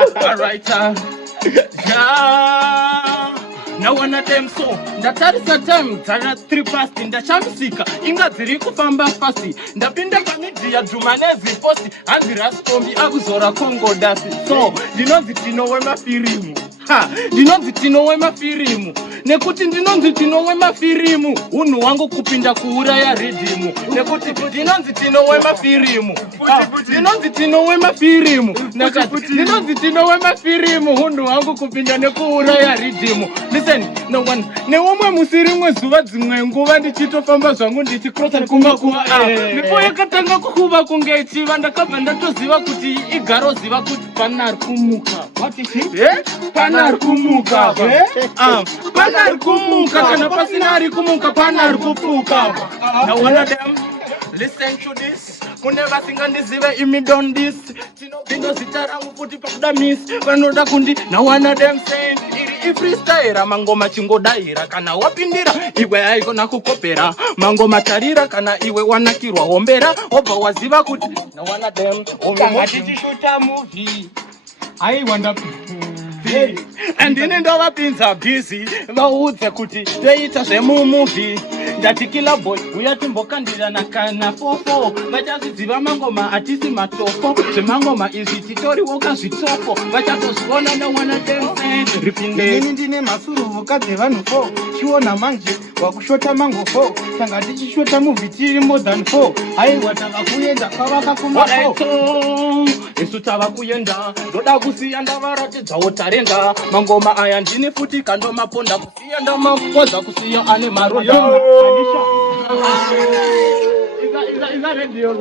Alright, yeah. Now one of them so ndatarisa time tara 3 past ndachamisika inga dziri kufamba fast ndapinda pamidia Jumanezi post hanzi rastombi akuzora Congo dasi so ndinonzi tinowe mafirimu ndinonzi tinowe mafirimu nekuti ndinonzi tinowe mafirimu unhu wangu kupinda kuuraya ridhimu nekuti ndinonzi tinowe mafirimu ndinonzi tinowe mafirimu ndinonzi tinowe mafirimu unhu wangu kupinda nekuuraya ridhimu. Listen, no one neumwe musirimwe zuva dzimwe nguva ndichitofamba zvangu ndichikrosa kumakuva ndipo yakatanga kukuva kunge chiva ndakabva ndatoziva kuti igaro ziva kuti pana ari kumuka pana ari kumuka pana ari kumuka kana pasina ari kumuka pana ari kupfuka. Now one of them listen to this kuneva singandizive imi don this tinopinda zita rangu futi pakuda miss vanoda kundi. Now one of them saying iri freestyle mangoma chingodaira kana wapindira iwe haigona kukopera mangoma tarira kana iwe wanakirwa hombera obva waziva kuti. Now one of them tanga tichishuta movie I wonder andine ndavapinza busy vaudze kuti toita zvemumovie ndati kila boy uya timbokandirana kana 44 vachazviziva mangoma atisi matofo zvemangoma izvi titoriwo kazvitofo vachatozviona newana tense ripindeni ndine masuruvuka dzevanhu 4 chiona manje wakushota mango 4 tanga tichishota movie tiri more than 4 aiwa tava kuenda kwavakakuma 4 isu tava kuenda ndoda kusiya ndavaratidzawo tarenda mangoma aya ndini futi kandomaponda kusiya ndamakoza kusiya ane maroda. Is that radio?